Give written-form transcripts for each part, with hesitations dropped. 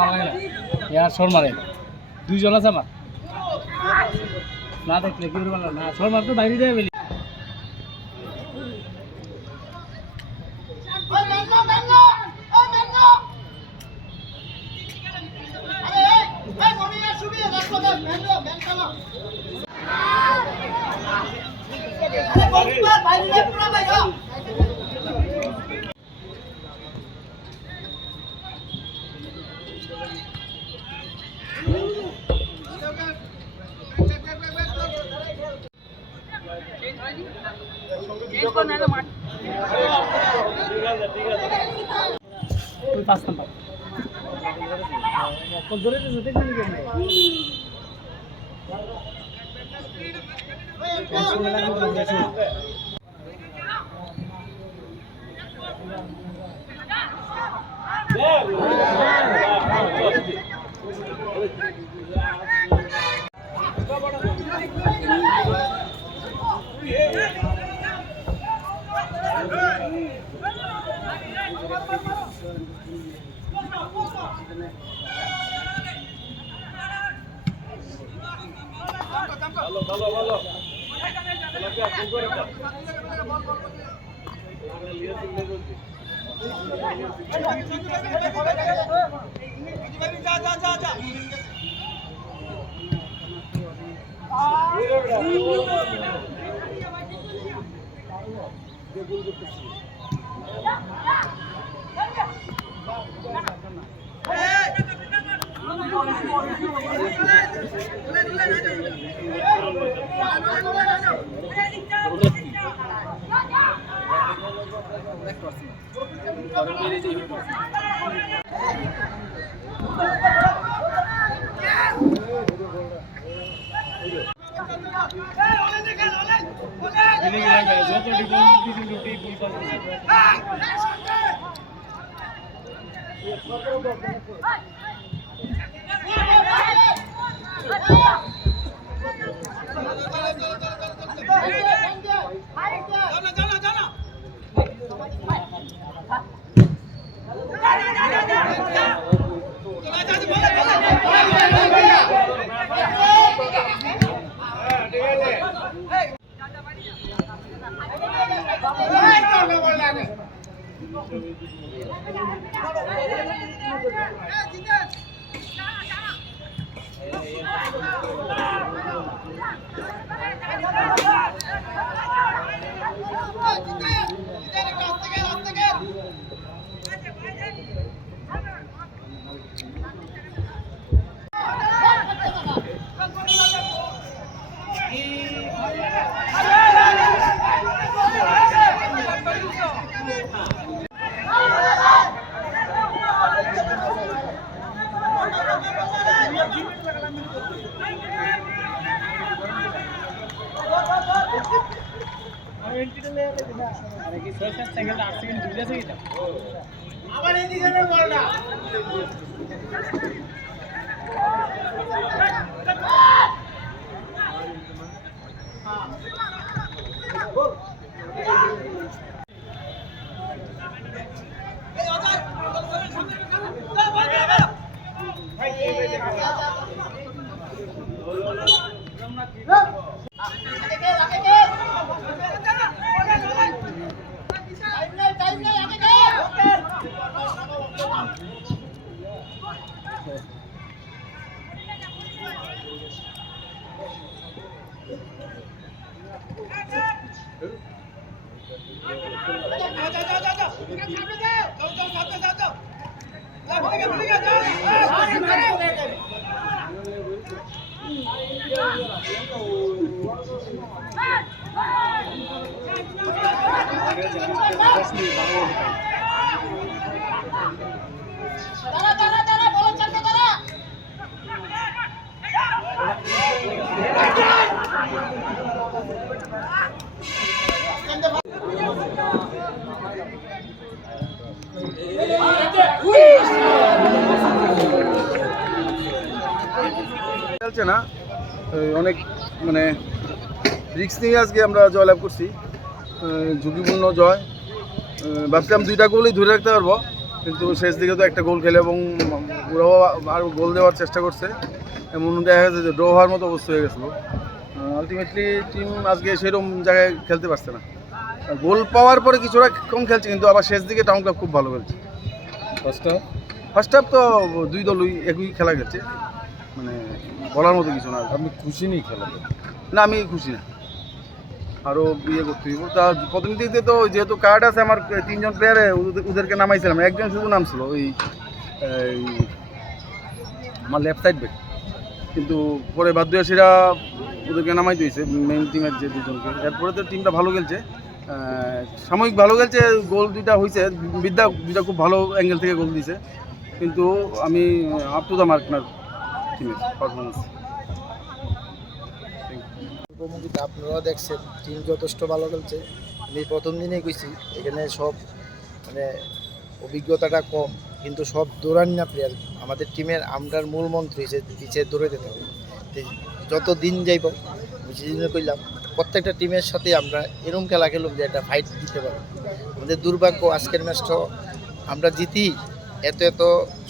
ভালো লাগে না ইয়ার শোর মারে দুইজন আছে আমার না দেখলে কি ভালো না শোর মারতে বাইরে যায় বলি পাঁচ নাম্বার ধরে আবার এদিকে বলটা খেলছে না, অনেক মানে রিস্ক নিয়ে আজকে আমরা জয়লাভ করছি, ঝুঁকিপূর্ণ জয়। ভাবছিলাম 2টা গোলই ধরে রাখতে পারবো, কিন্তু শেষ দিকে তো একটা গোল খেলে এবং ওরাও আর গোল দেওয়ার চেষ্টা করছে, এমন দেখা গেছে যে ড্র হওয়ার মতো অবস্থা হয়ে গেছিলো। আলটিমেটলি টিম আজকে সেরকম জায়গায় খেলতে পারছে না, গোল পাওয়ার পরে কিছুটা কম খেলছে, কিন্তু আবার শেষ দিকে টাউন ক্লাব খুব ভালো খেলছে। ফার্স্ট হাফ তো 2 দলই একই খেলা খেলছে, মানে বলার মতো কিছু না। আপনি খুশি নেই খেলা? না, আমি খুশি না, আরও ইয়ে করতে হইব। তা প্রথম দিকে তো যেহেতু কার্ড আছে আমার 3 জন প্লেয়ারে, ওদেরকে নামাইছিলাম, একজন শুধু নামছিল ওই আমার লেফট সাইড ব্যাক, কিন্তু পরে বাধ্য হয়ে সেটা ওদেরকে নামাই দিয়েছে মেইন টিমের যে 2জনকে। এরপরে তো টিমটা ভালো খেলছে, সাময়িক ভালো খেলছে, গোল 2টা হয়েছে, বিদ্যা 2টা খুব ভালো অ্যাঙ্গেল থেকে গোল দিয়েছে, কিন্তু আমি আপ টু দ্য মার্ক না টিমের পারফরমেন্স। উপমুখিতা আপনারা দেখছেন, টিম যথেষ্ট ভালো খেলছে। আমি প্রথম দিনেই কইছি এখানে সব মানে অভিজ্ঞতাটা কম, কিন্তু সব দৌড়ান না প্লেয়ার। আমাদের টিমের আমরার মূল মন্ত্র হচ্ছে পিছিয়ে দৌড়ে যেতে হবে। যত দিন যাইব সেদিনে কইলাম প্রত্যেকটা টিমের সাথে আমরা এরকম খেলা খেলুম যে একটা ফাইট দিতে পারব। আমাদের দুর্ভাগ্য আজকের ম্যাচটা আমরা জিতি, এত এত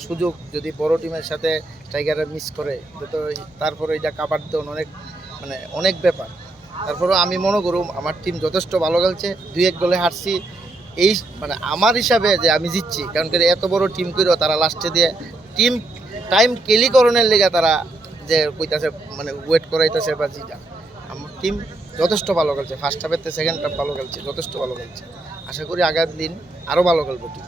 সুযোগ যদি বড় টিমের সাথে স্ট্রাইকাররা মিস করে তো তারপরে এটা কাভার দেওয়ান অনেক ব্যাপার। তারপরেও আমি মনে করুম আমার টিম যথেষ্ট ভালো খেলছে, 2-1 গোলে হারছি, এই আমার হিসাবে যে আমি জিতছি, কারণ এত বড় টিম করেও তারা লাস্টে দিয়ে টিম টাইম কেলিকরণের লেগে তারা যে কইতাছে ওয়েট করাইতেছে বা জিটা। আমার টিম যথেষ্ট ভালো খেলছে, ফার্স্ট হাফের থেকে সেকেন্ড হাফ ভালো খেলছে, যথেষ্ট ভালো খেলছে। আশা করি আগামী দিন আরও ভালো খেলবো টিম।